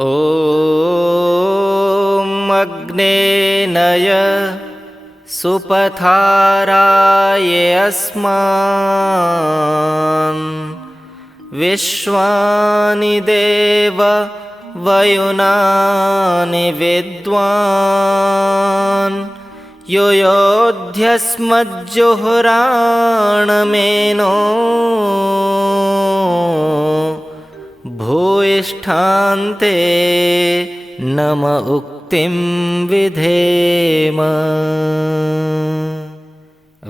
ॐ अग्ने नय सुपथाराय अस्मान् विश्वानि देव वयुनानि विद्वान् यो योध्यस्मज्जुहुराणमेनो भूयिष्ठान्ते नम उक्तिं विधेम।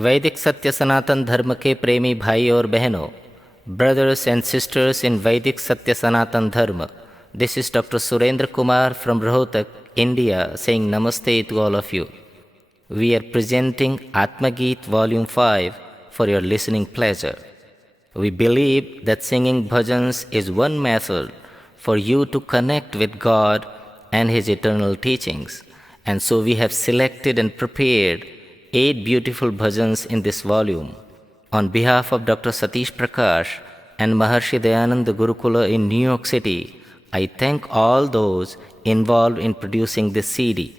वैदिक सत्य सनातन धर्म के प्रेमी भाई और बहनों, brothers and sisters in Vedic Satya Sanatan Dharma, this is Dr. Surendra Kumar from Rohtak, India, saying Namaste to all of you. We are presenting Atma Geet Volume 5 for your listening pleasure. We believe that singing bhajans is one method for you to connect with God and His eternal teachings. And so we have selected and prepared 8 beautiful bhajans in this volume. On behalf of Dr. Satish Prakash and Maharshi Dayananda Gurukula in New York City, I thank all those involved in producing this CD.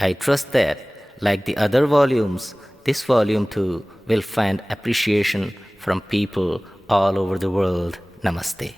I trust that, like the other volumes, this volume too will find appreciation from people all over the world. Namaste.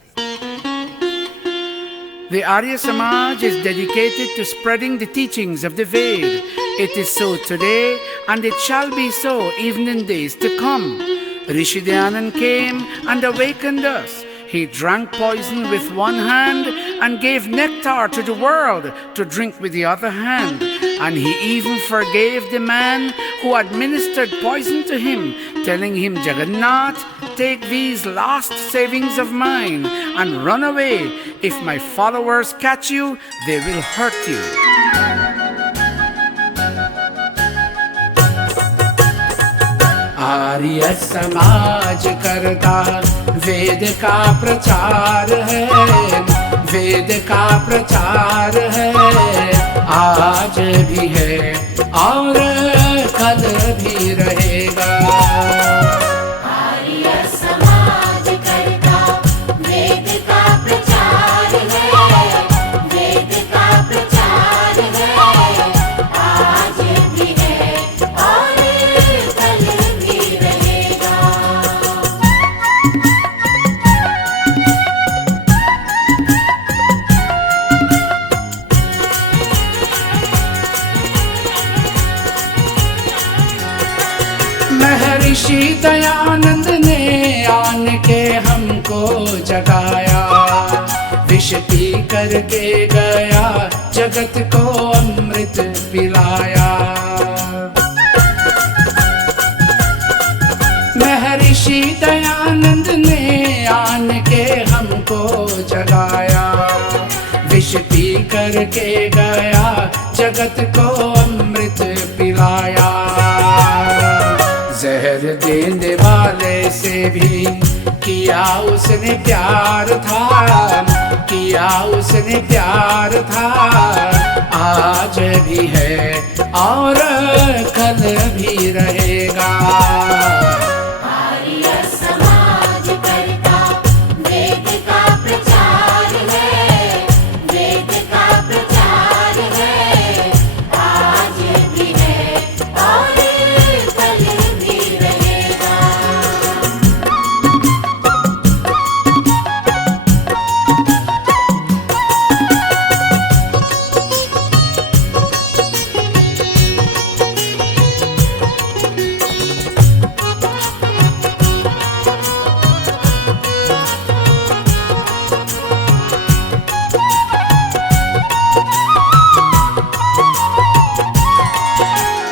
The Arya Samaj is dedicated to spreading the teachings of the Ved. It is so today, and it shall be so even in days to come. Rishi Dayanand came and awakened us. He drank poison with one hand and gave nectar to the world to drink with the other hand. And he even forgave the man who administered poison to him, telling him, Jagannath, take these last savings of mine and run away. If my followers catch you, they will hurt you. Arya Samaj करता वेद का प्रचार है, वेद का प्रचार है, आज भी है और कल भी रहेगा। आर्य समाज करता वेद का प्रचार है, वेद का प्रचार है, आज भी है और कल भी रहेगा। महर्षि दयानंद ने आन के हमको जगाया, विष पी करके गया जगत को अमृत पिलाया। महर्षि दयानंद ने आन के हमको जगाया, विष पी करके गया जगत को अमृत पिलाया। जहर देने वाले से भी किया उसने प्यार था, किया उसने प्यार था, आज भी है और कल भी रहेगा। आर्य समाज करता वेद का प्रचार है, वेद का प्रचार है, आज भी है और कल भी रहेगा।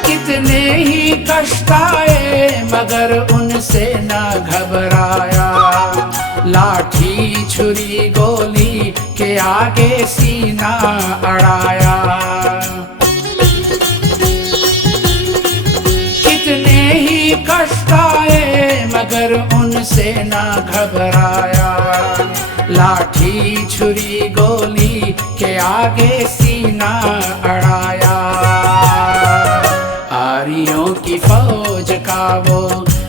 कितने ही कष्ट आए मगर उनसे न घबराया, लाठी छुरी गोली के आगे सीना अड़ाया। कितने ही कष्ट आए मगर उनसे न घबराया, लाठी छुरी गोली के आगे सीना अड़ाया। आर्यों की फौज का वो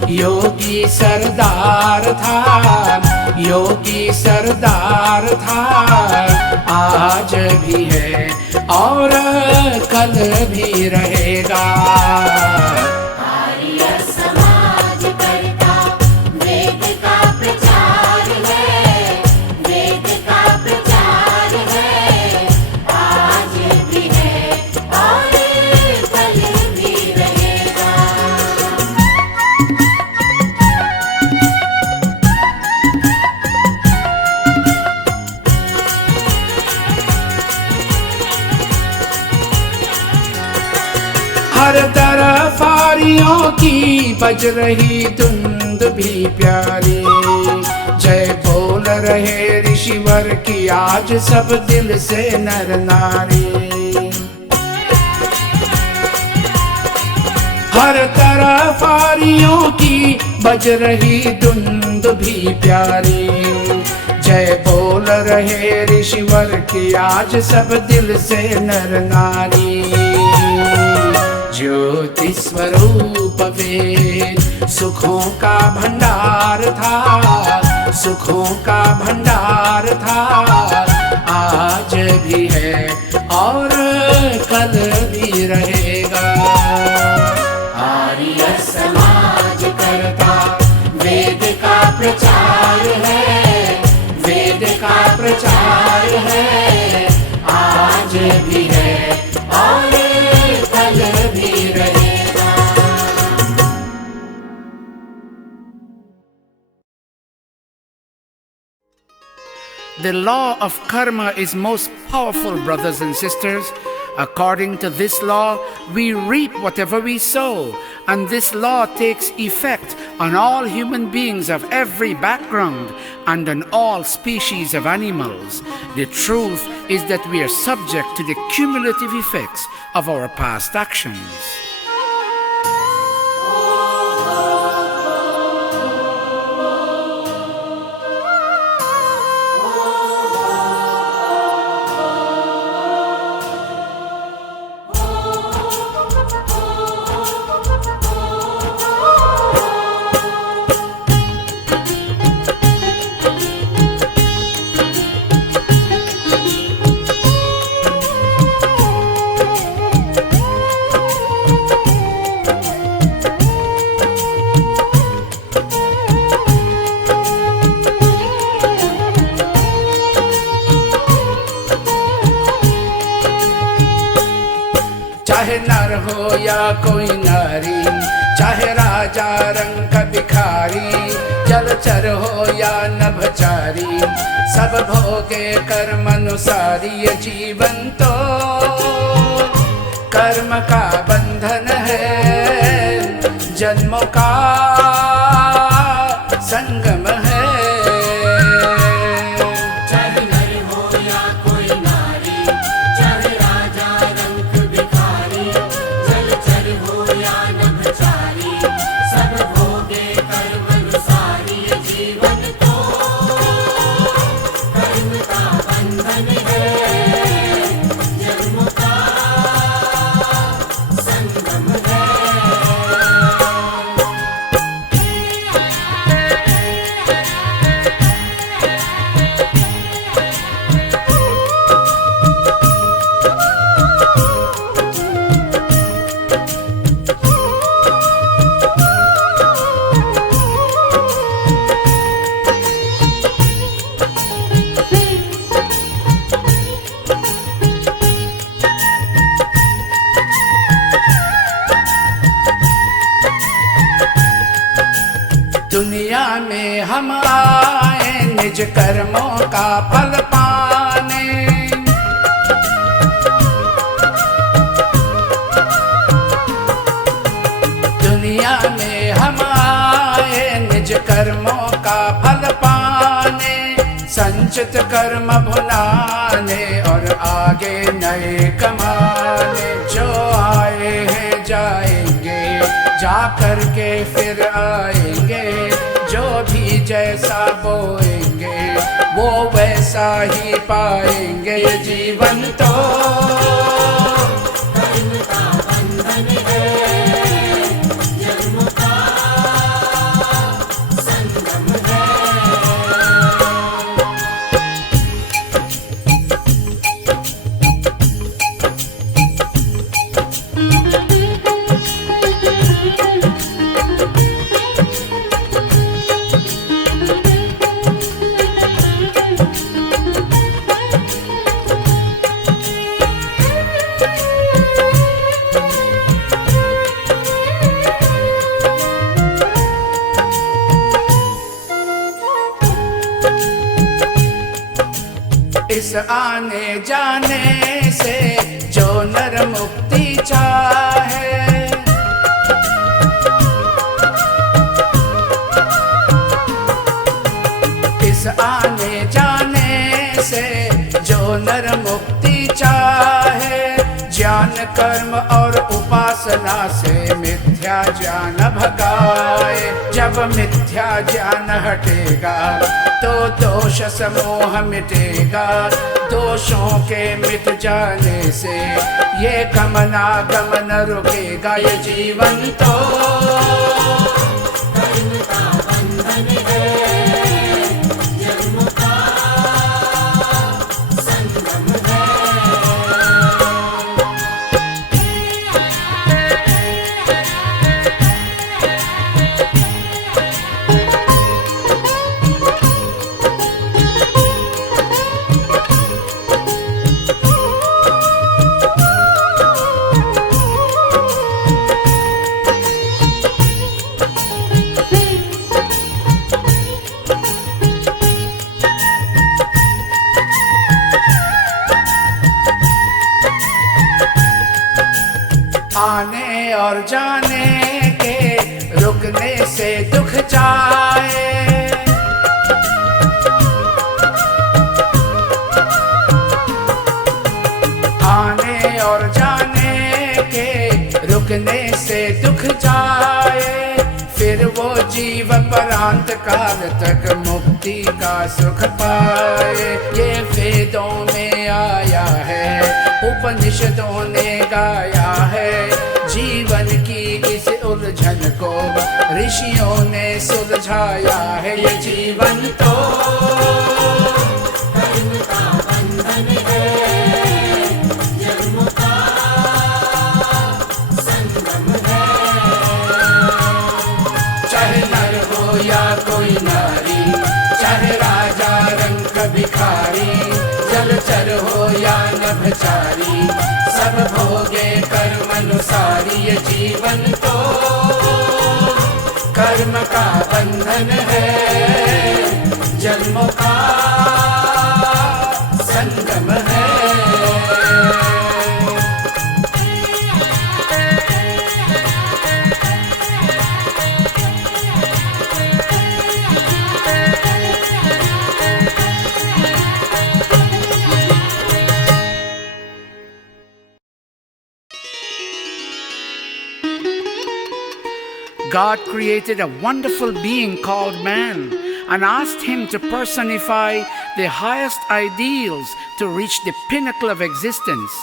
योगी सरदार था, योगी सरदार था, आज भी है और कल भी रहेगा। आर्य समाज करता वेद का प्रचार है, वेद का प्रचार है, आज भी है और कल भी रहेगा। हर तरफ आरियों की बज रही धुंध भी प्यारी, जय बोल रहे ऋषिवर की आज सब दिल से नर नारी। हर तरफ आरियों की बज रही धुंध भी प्यारी, जय बोल रहे ऋषिवर की आज सब दिल से नर नारी। ज्योति स्वरूप वेद सुखों का भंडार था, सुखों का भंडार था, आज भी है और कल भी रहेगा। आर्य समाज करता वेद का प्रचार है, वेद का प्रचार है, आज भी है और कल भी रहेगा। The law of karma is most powerful, brothers and sisters. According to this law, we reap whatever we sow, and this law takes effect on all human beings of every background and on all species of animals. The truth is that we are subject to the cumulative effects of our past actions. चाहे नर हो या कोई नारी, चाहे राजा रंग भिखारी, जलचर हो या नभचारी, सब भोगे कर्म अनुसारी। ये जीवन तो कर्म का बंधन है, जन्मों का संगम है। दुनिया में हम आए निज कर्मों का फल पाने, दुनिया में हम आए निज कर्मों का फल पाने, संचित कर्म भुलाने और आगे नए कमाने। जो आए हैं जाएंगे, जा कर के फिर आएंगे, जो भी जैसा बोएंगे वो वैसा ही पाएंगे। ये जीवन तो कर्म का बंधन है, जन्म का संगम है। इस आने जाने से जो नर मुक्ति चाहे, इस आने जाने से जो नर मुक्ति चाहे, ज्ञान कर्म और उपासना से मिथ्या ज्ञान भगाए। जब मिथ्या ज्ञान हटेगा तो दोष समूह मिटेगा, दोषों के मिट जाने से ये गमनागमन रुकेगा। ये जीवन तो कर्म का बंधन है, जन्म का संगम है। आने और जाने के रुकने से दुख जाए, आने और जाने के रुकने से दुख जाए। फिर वो जीव परांत काल तक मुक्ति का सुख पाए। ये वेदों में आया है, उपनिषदों ने गाया है, जीवन की इस उलझन को ऋषियों ने सुलझाया है। ये जीवन तो कर्म का बंधन है, जन्म का संगम है। चाहे नर हो या कोई नारी, चाहे राजा रंग भिखारी, जलचर हो या नभचारी, सब भोगे कर्म अनुसारी। ये जीवन तो कर्म का बंधन है, जन्मों का संगम है। God created a wonderful being called man and asked him to personify the highest ideals to reach the pinnacle of existence.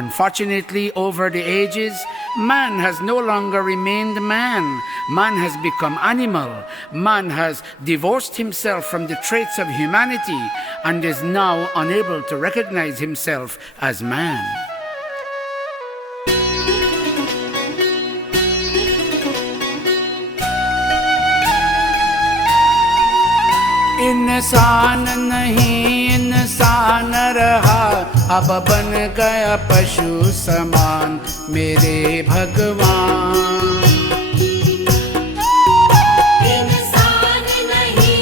Unfortunately, over the ages, man has no longer remained man. Man has become animal. Man has divorced himself from the traits of humanity and is now unable to recognize himself as man. इंसान नहीं इंसान रहा, अब बन गया पशु समान मेरे भगवान। इंसान नहीं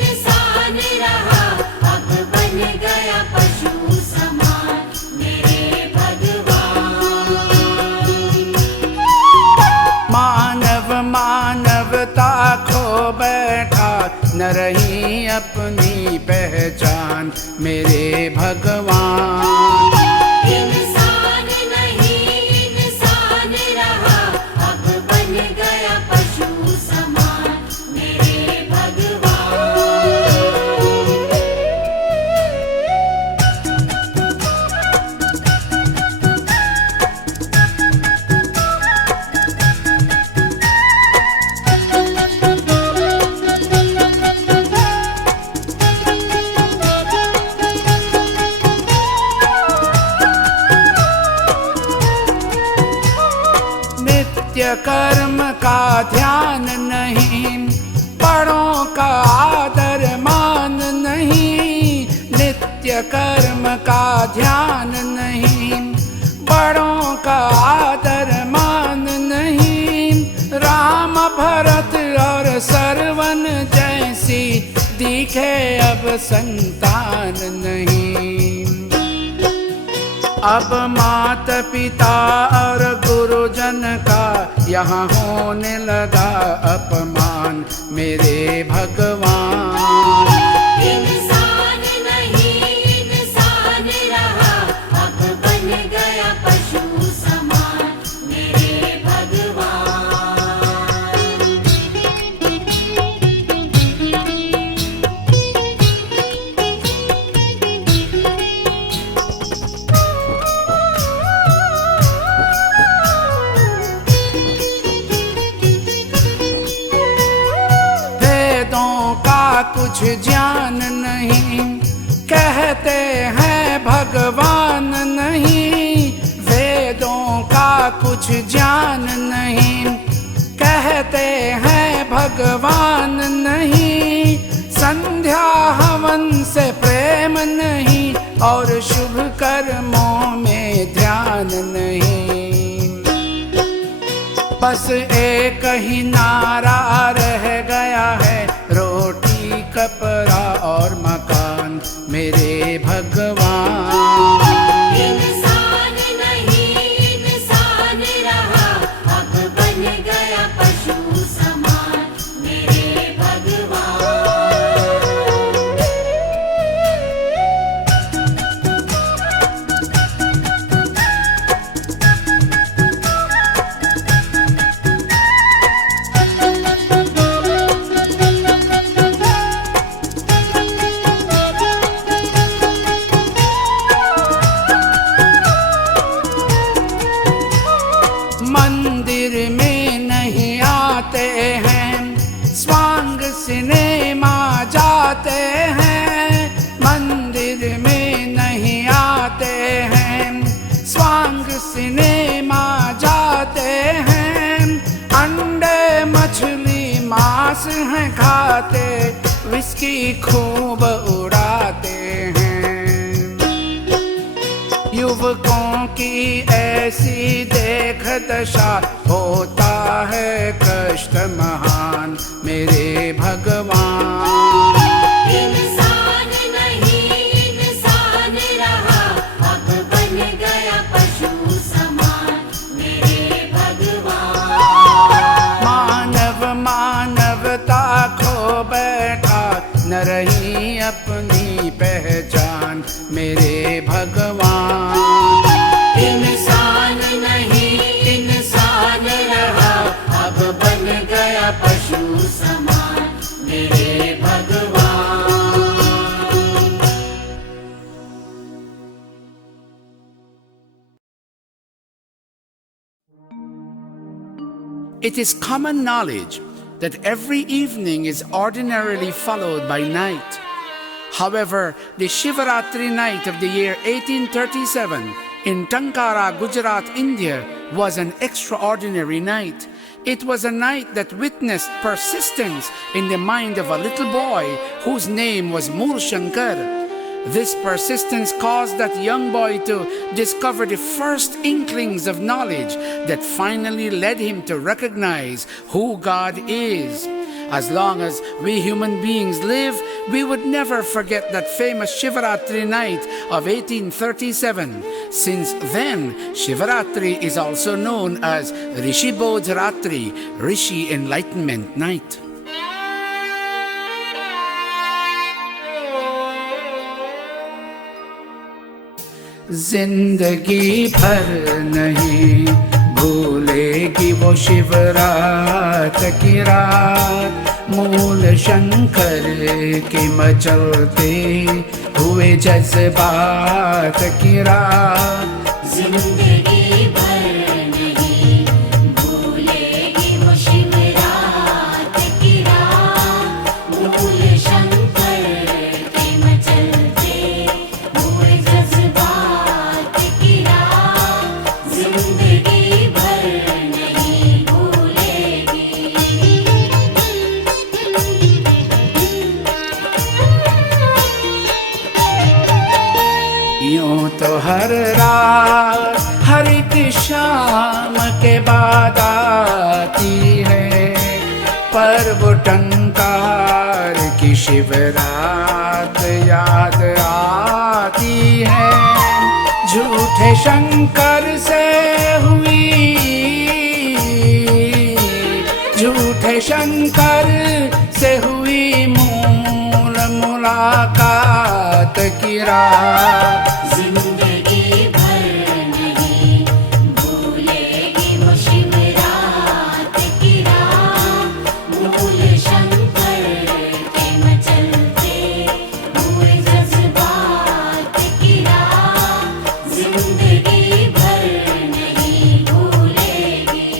इंसान रहा, अब बन गया पशु समान मेरे भगवान। मानव मानवता खो बैठा, न रही अपनी पहचान मेरे भगवान। इंसान नहीं इंसान रहा, अब बन गया पशु समान मेरे भगवान। कर्म का ध्यान नहीं, बड़ों का आदर मान नहीं। नित्य कर्म का ध्यान नहीं, बड़ों का आदर मान नहीं। राम भरत और सरवन जैसी दिखे अब संतान नहीं। अब मात पिता और गुरुजन का यहाँ होने लगा अपमान मेरे भगवान। इंसान नहीं इंसान रहा, अब बन गया पशु समान मेरे भगवान। वेदों का कुछ ज्ञान नहीं, कहते हैं भगवान नहीं। वेदों का कुछ ज्ञान नहीं, कहते हैं भगवान नहीं। संध्या हवन से प्रेम नहीं और शुभ कर्मों में ध्यान नहीं। बस एक ही नारा रह गया है, रोटी कपड़ा और मकान मेरे भगवान। इंसान नहीं इंसान रहा, अब बन गया पशु समान मेरे भगवान। मंदिर में नहीं आते हैं, स्वांग सिनेमा जाते हैं। मंदिर में नहीं आते हैं, स्वांग सिनेमा जाते हैं। अंडे मछली मांस हैं खाते, विस्की खूब उड़ाते हैं। युवकों की ऐसी देख दशा, होता है कष्ट महान मेरे भगवान। इंसान नहीं इंसान रहा, अब बन गया पशु समान मेरे भगवान। मानव मानवता खो बैठा, न रही अपनी पहचान मेरे भगवान। इंसान नहीं इंसान रहा, अब बन गया पशु समान मेरे भगवान। It is common knowledge that every evening is ordinarily followed by night. However, the Shivaratri night of the year 1837 in Tankara, Gujarat, India was an extraordinary night. It was a night that witnessed persistence in the mind of a little boy whose name was Mool Shankar. This persistence caused that young boy to discover the first inklings of knowledge that finally led him to recognize who God is. As long as we human beings live, we would never forget that famous Shivaratri night of 1837. Since then, Shivaratri is also known as Rishi Bodh Ratri, Rishi Enlightenment Night. जिंदगी भर नहीं भूलेगी वो शिवरात की रात, मूल शंकर के मचलते हुए जज्बात की रात। जिंदगी भर नहीं भूलेगी वो शिवरात की रात, मूल शंकर के मचलते हुए जज्बात की रात। जिंदगी भर नहीं भूलेगी। यूं तो हर रात हर एक शाम के बाद आती है, पर वो टंकार की शिवरात याद आती है। झूठे शंकर से हुई, झूठे शंकर से हुई मूल मुलाकात की रात। जिंदगी भर नहीं भूलेगी वो शिव रात की रात। मूल शंकर के मचलते हुए जज्बात की रात। जिंदगी भर नहीं भूलेगी।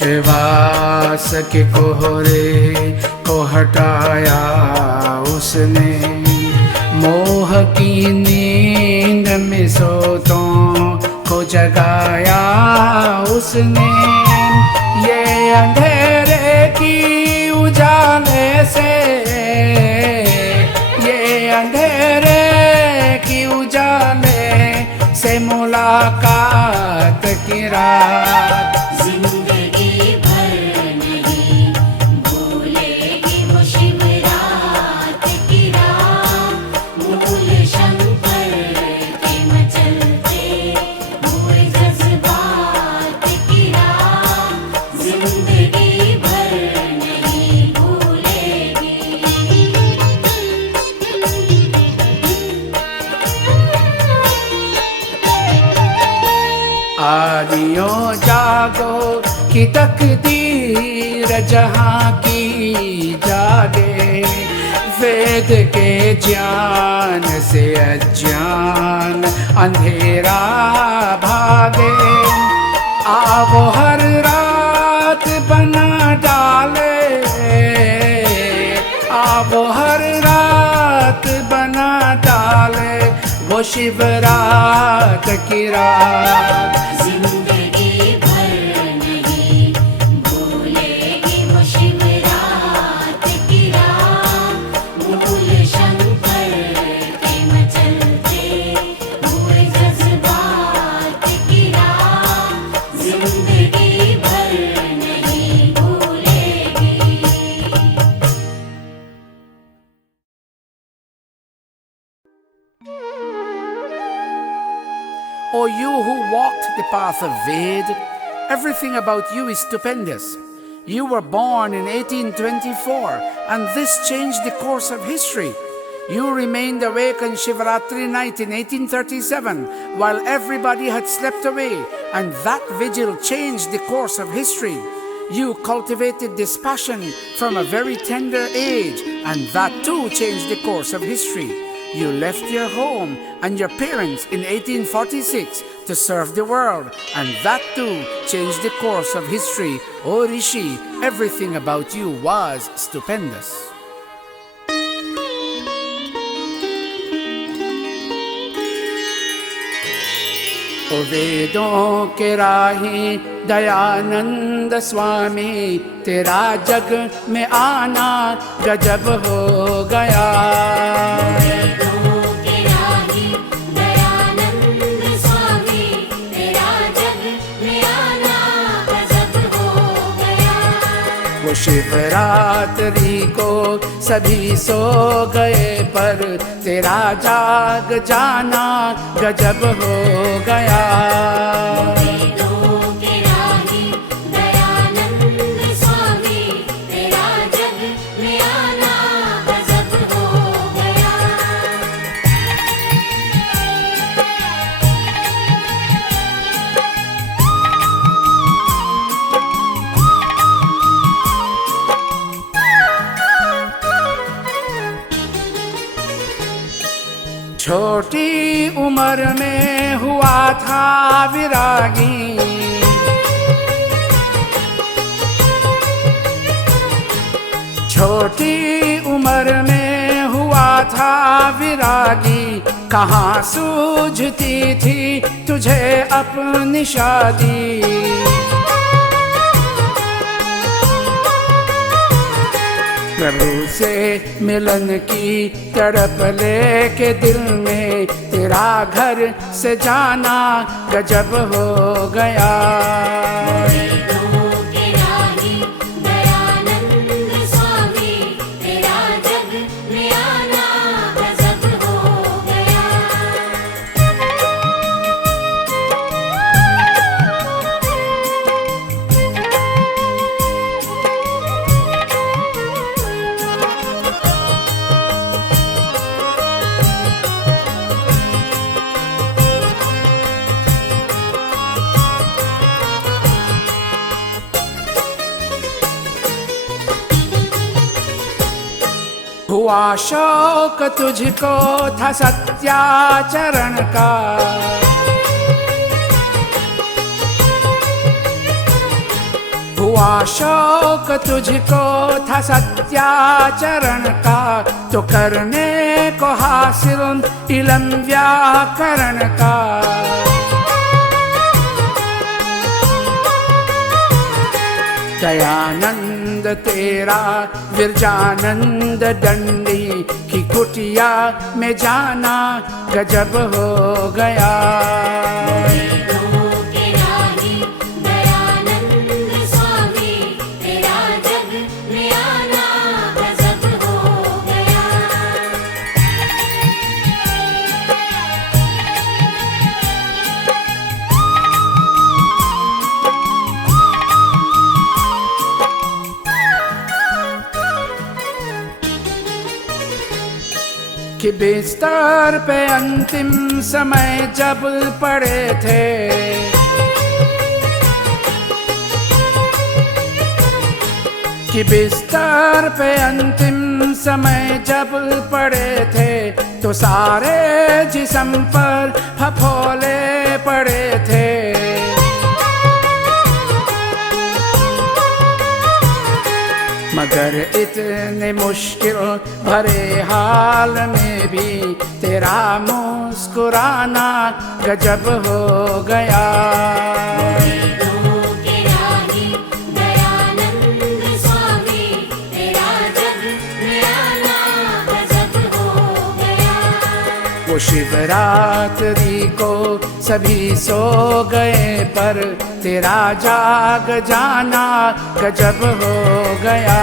अंधविश्वास के कोहरे को हटाया उसने, मोह की नींद में सोतों को जगाया उसने। ये अंधेरे की उजाले से, ये अंधेरे की उजाले से मुलाकात की रात। जिंदगी भर नहीं भूलेगी वो शिव रात की रात। मूल शंकर के मचलते हुए जज्बात की रात। जिंदगी भर नहीं भूलेगी। आदियों जागो कि तकदीर जहाँ की जागे, वेद के ज्ञान से अज्ञान अंधेरा भागे। आवो हर रात बना डाले, आवो हर रात बना डाले वो शिव रात की रात। जिंदगी भर नहीं भूलेगी वो शिव रात की रात। मूल शंकर के मचलते हुए जज्बात की रात। जिंदगी भर नहीं भूलेगी। O you who walked the path of Ved, everything about you is stupendous. You were born in 1824, and this changed the course of history. You remained awake on Shivratri night in 1837, while everybody had slept away, and that vigil changed the course of history. You cultivated this passion from a very tender age, and that too changed the course of history. You left your home and your parents in 1846 to serve the world, and that too changed the course of history. O Rishi, everything about you was stupendous. ओ वेदों के राही दयानंद स्वामी, तेरा जग में आना गजब हो गया। वेदों के राही दयानंद स्वामी, तेरा जग में आना गजब हो गया। वो शिवरात्रि को सभी सो गए, पर तेरा जाग जाना गजब हो गया। वेदों के राही दयानंद स्वामी, तेरा जग में आना गजब हो गया। छोटी उम्र में हुआ था विरागी, छोटी उम्र में हुआ था विरागी, कहाँ सूझती थी तुझे अपनी शादी। प्रभु से मिलन की तड़प लेके दिल में तेरा घर से जाना गजब हो गया। हुआ शौक तुझको था सत्याचरण का, हुआ शौक तुझको था सत्याचरण का, तो करने को हासिल इल्म व्याकरण का। दयानंद तेरा विरजानंद दंडी की कुटिया में जाना गजब हो गया। कि बिस्तर पे अंतिम समय जब पड़े थे, कि बिस्तर पे अंतिम समय जब पड़े थे, तो सारे जिस्म पर फफोले पड़े थे। मगर इतने मुश्किल भरे हाल में भी तेरा मुस्कुराना गजब हो गया। वो शिवरात्रि को सभी सो गए, पर तेरा जाग जाना गजब हो गया।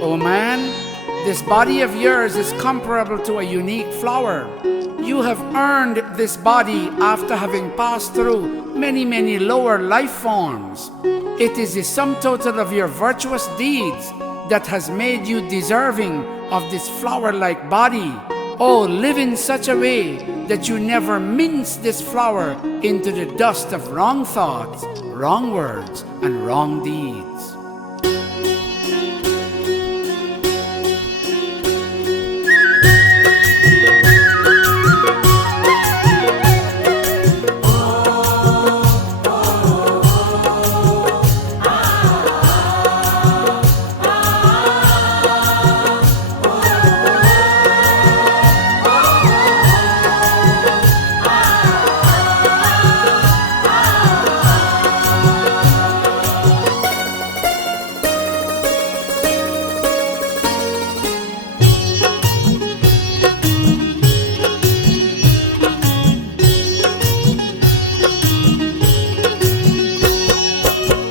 Oh man, this body of yours is comparable to a unique flower. You have earned this body after having passed through many lower life forms. It is the sum total of your virtuous deeds that has made you deserving of this flower-like body. Oh, live in such a way that you never mince this flower into the dust of wrong thoughts, wrong words, and wrong deeds.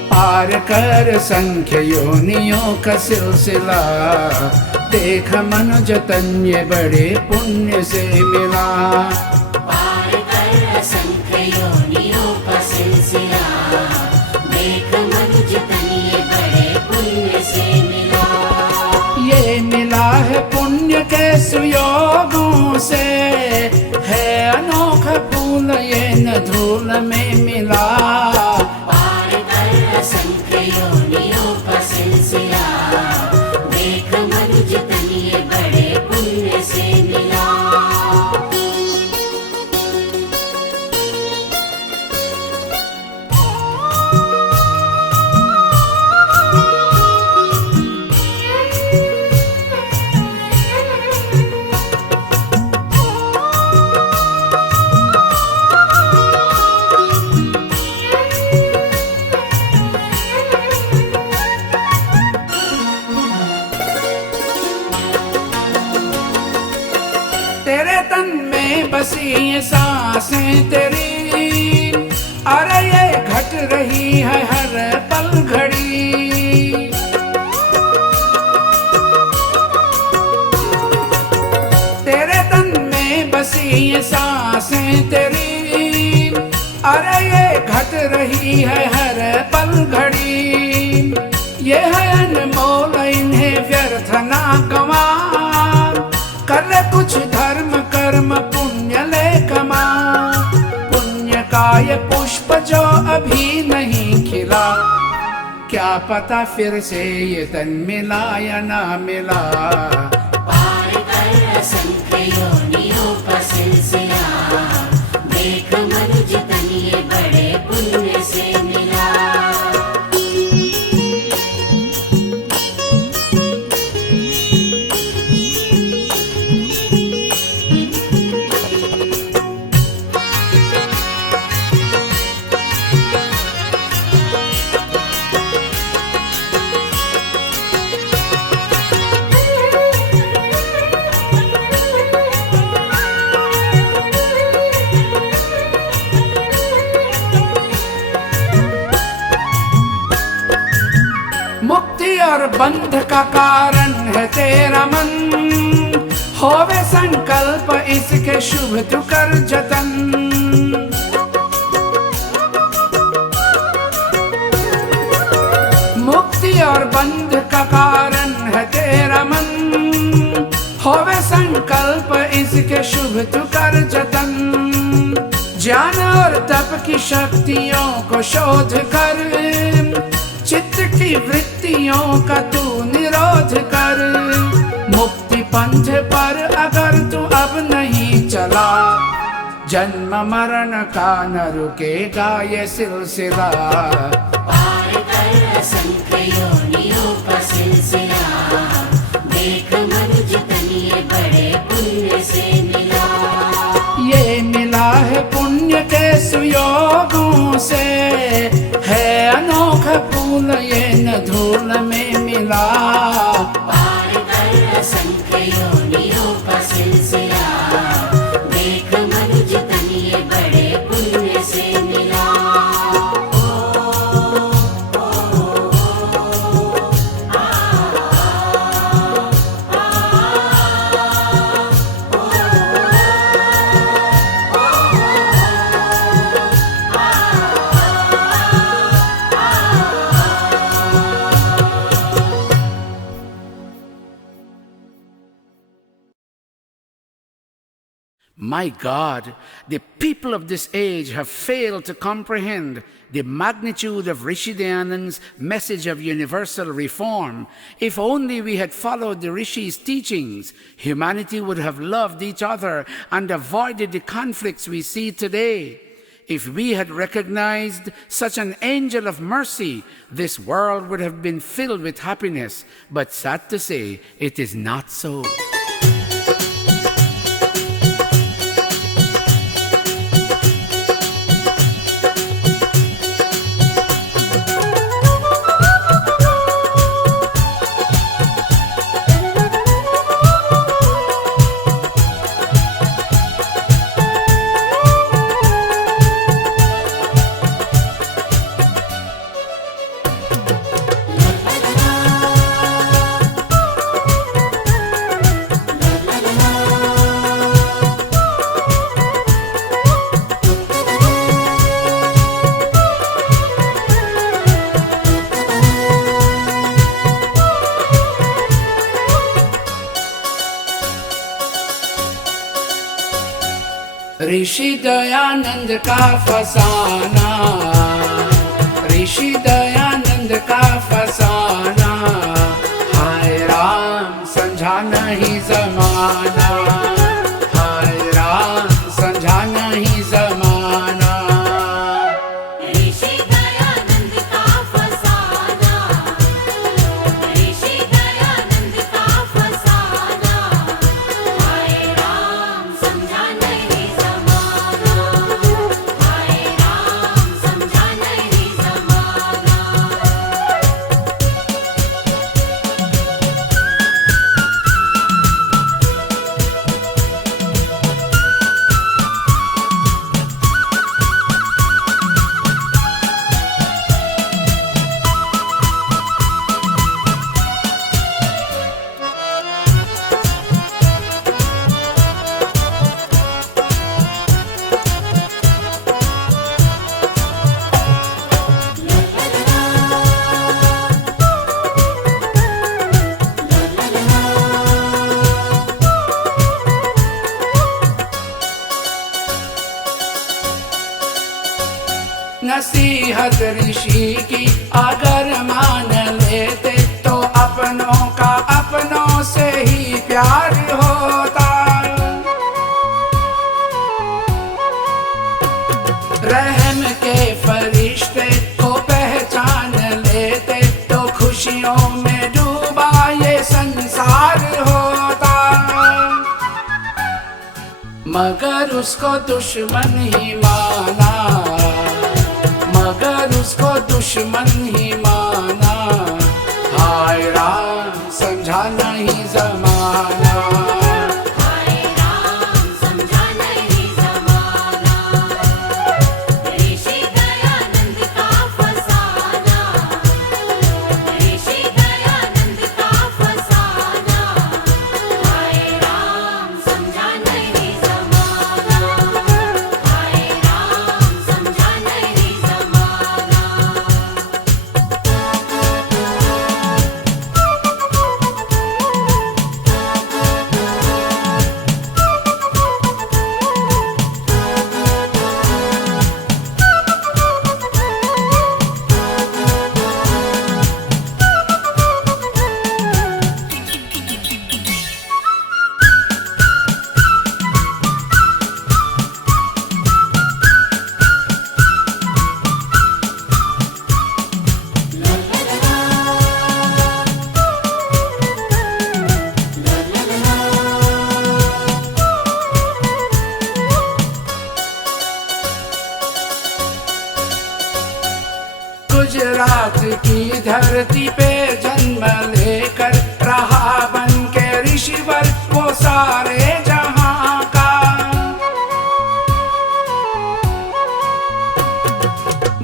पार कर संख्य योनियों का सिलसिला, देख मनुज तन्य बड़े पुण्य से मिला। पार कर संख्य योनियों का सिलसिला, देख मनुज तन्य बड़े पुण्य से मिला। ये मिला है पुण्य के सुयोगों से, है अनोखा फूल ये न धूल में मिला। संख्य योनियों का सिलसिला, देख मनुज तेरे तन में बसी ये सांसें तेरी, अरे ये घट रही है हर पल घड़ी। तेरे तन में बसी ये सांसें तेरी, अरे ये घट रही है हर पल घड़ी। ये है अनमोल इन्हें व्यर्थ ना गवा, कर ले कुछ धर्म कर्म पुण्य ले कमा। पुण्य का ये पुष्प जो अभी नहीं खिला, क्या पता फिर से ये तन मिला या ना मिला। पार कर असंख्य योनियों का सिलसिला, देख मनुज तन ये बड़े पुण्य से मिला। मुक्ति और बंध का कारण है तेरा मन, होवे संकल्प इसके शुभ तू कर जतन। मुक्ति और बंध का कारण है तेरा मन, होवे संकल्प इसके शुभ तू कर जतन। ज्ञान और तप की शक्तियों को शोध कर, चित्त की वृत्तियों का तू निरोध कर। मुक्ति पंथ पर अगर तू अब नहीं चला, जन्म मरण का न रुकेगा ये सिलसिला। पार कर असंख्य योनियों का सिलसिला, देख मनुज तन ये बड़े पुण्य से मिला। ये मिला है पुण्य के सुयोगों से, है अनोखा फूल ये न धूल में मिला। पार कर असंख्य योनियों का सिलसिला, देख मनुज तन ये बड़े पुण्य से मिला। My God, the people of this age have failed to comprehend the magnitude of Rishi Dayanand's message of universal reform. If only we had followed the Rishi's teachings, humanity would have loved each other and avoided the conflicts we see today. If we had recognized such an angel of mercy, this world would have been filled with happiness. But sad to say, it is not so. ऋषि दयानंद का फसाना, ऋषि दयानंद का फसाना, हाय राम समझा नहीं जमाना, हाय राम समझा नहीं जमाना। ऋषि दयानंद का फसाना, ऋषि दयानंद का फसाना, हाय राम समझा नहीं जमाना, हाय राम समझा नहीं जमाना। ऋषि की अगर मान लेते तो अपनों का अपनों से ही प्यार होता। रहम के फरिश्ते को पहचान लेते तो खुशियों में डूबा ये संसार होता। मगर उसको दुश्मन ही माना, मगर उसको दुश्मन ही माना। हाय राम समझा नहीं जमाना, हाय राम समझा नहीं जमाना। ऋषि दयानंद का फसाना, ऋषि दयानंद का फसाना। हाय राम समझा नहीं जमाना, हाय राम समझा नहीं जमाना। गुजरात की धरती पे जन्म लेकर रहा बन के ऋषिवर वो सारे जहां का।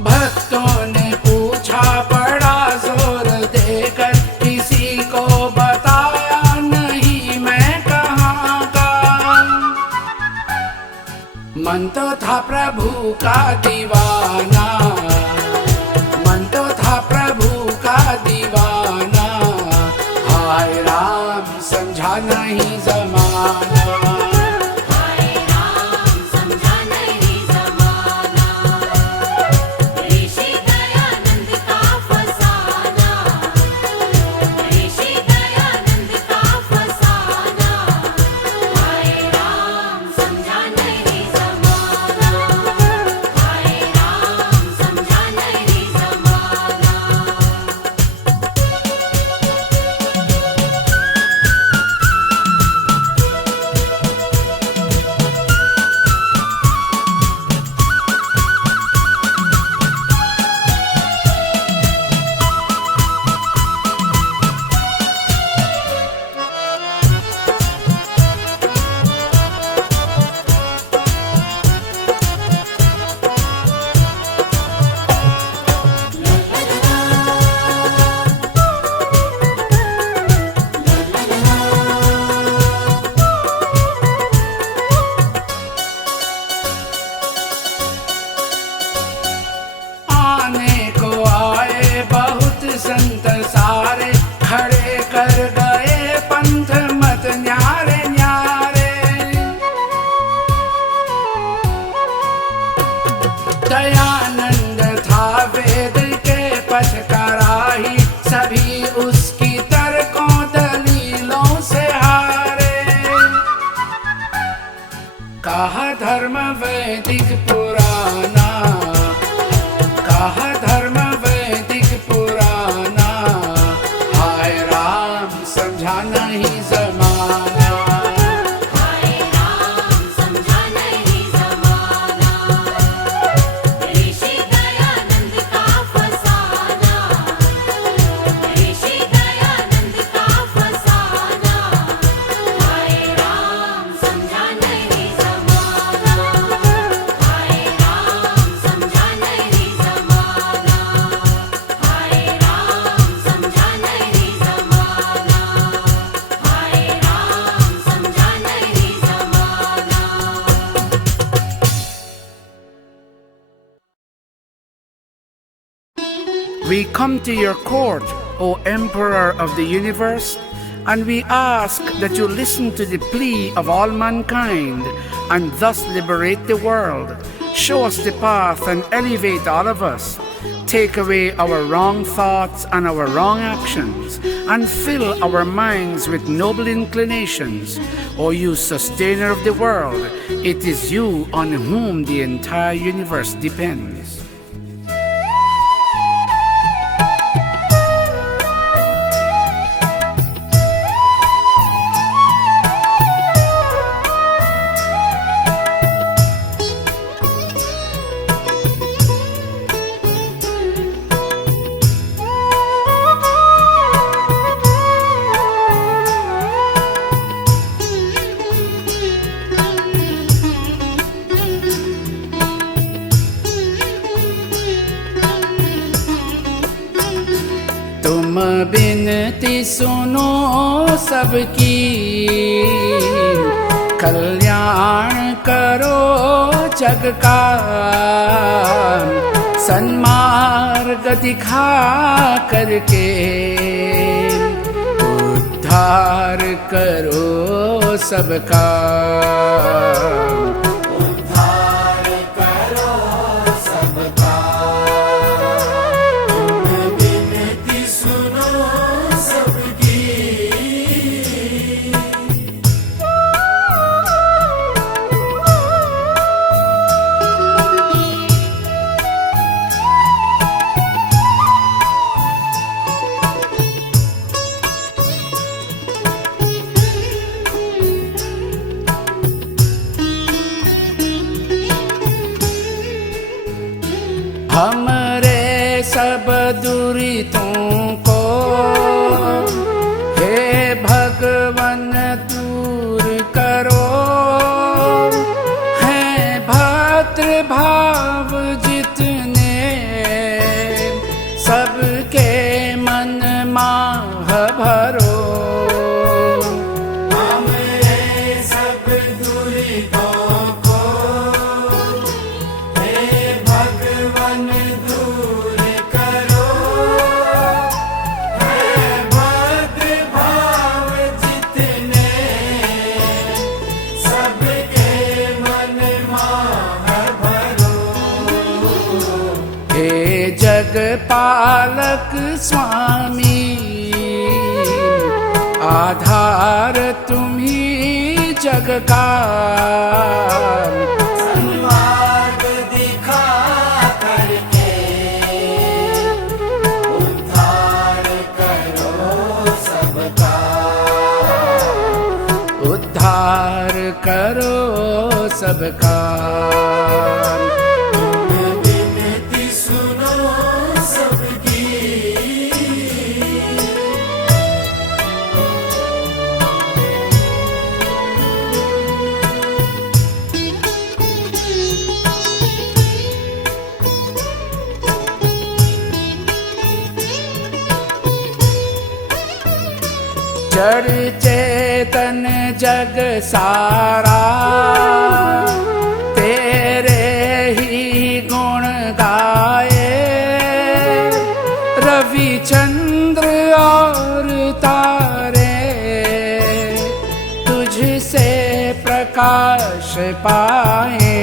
भक्तों ने पूछा बड़ा जोर देकर, किसी को बताया नहीं मैं कहाँ का। मन तो था प्रभु का दीवाना, मन तो था प्रभु का दीवाना। हाय राम समझा नहीं जमाना, हाय राम समझा नहीं जमाना। ऋषि दयानंद का फसाना, ऋषि दयानंद का फसाना। हाय राम समझा नहीं जमाना, हाय राम समझा नहीं जमाना। आने को आए बहुत संत सारे, खड़े कर गए पंथ मत न्यारे न्यारे। दयानंद था वेद के पथ का राही, सभी उसकी तर्कों दलीलों से हारे। कहा धर्म वैदिक पुराना, कहा धर्म वैदिक पुराना। हाय राम समझा नहीं जमाना, हाय राम समझा नहीं जमाना। ऋषि दयानंद का फसाना, ऋषि दयानंद का फसाना। हाय राम समझा नहीं जमाना, हाय राम समझा नहीं जमाना। हाय राम समझा नहीं जमाना, हाय राम समझा नहीं जमाना। We come to your court, O Emperor of the universe, and we ask that you listen to the plea of all mankind and thus liberate the world. Show us the path and elevate all of us. Take away our wrong thoughts and our wrong actions, and fill our minds with noble inclinations. O you sustainer of the world, it is you on whom the entire universe depends. तुम बिनती सुनो सबकी, कल्याण करो जग का, सन्मार्ग दिखा करके उद्धार करो सबका। हमरे सब दुरितों को हे भगवन दूर करो, है भद्रभाव जितने सबके मन माह भरो। जगपालक स्वामी आधार तुम्ही जग का, सन्मार्ग दिखा करके उद्धार करो सबका, उद्धार करो सबका। जड़ चेतन जग सारा तेरे ही गुण गाए, रवि चंद्र और तारे तुझसे प्रकाश पाए।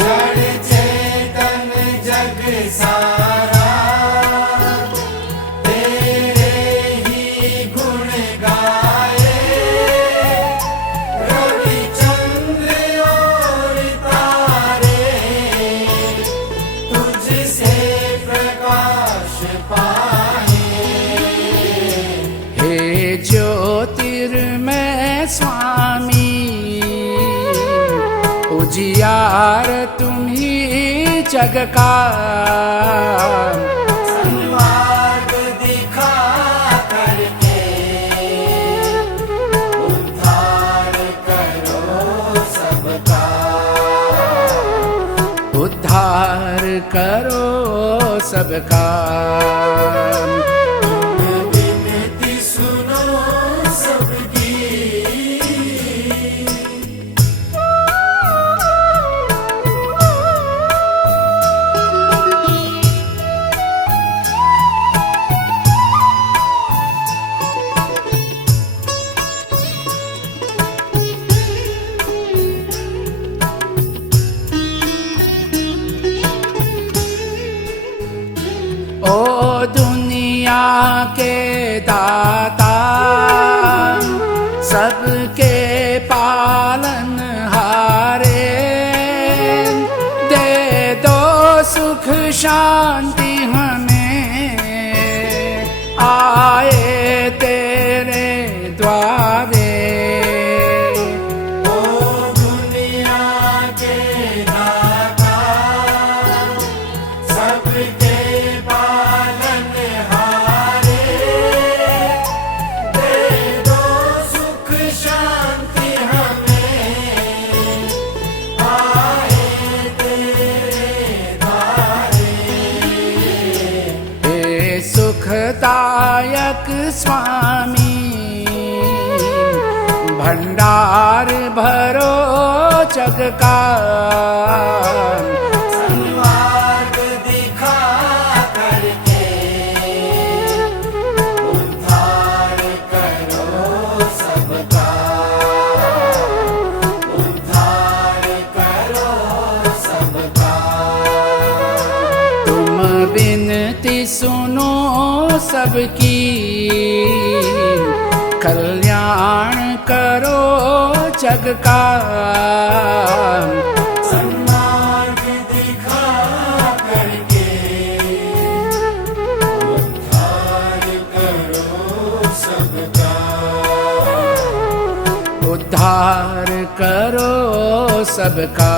जड़ चेतन जग सारा ज्योतिर्मय स्वामी उजियार तुम्ही जग का, सन्मार्ग दिखा करके उद्धार करो सबका, उद्धार करो सबका। दाता सबके पालन हारे, दे दो सुख शांति हमें, आए तेरे द्वारे। ओ दुनिया के दाता सबके पालनहारे, दे दो सुख शांति हमें, आए तेरे द्वारे। हे सुखदायक स्वामी भंडार भरो जग का, सन्मार्ग दिखा करके उद्धार करो सबका, उद्धार करो सबका। तुम विनती सुनो सबकी, कल्याण करो जग का। सन्मार्ग दिखा करके उद्धार करो सबका, उद्धार करो सबका।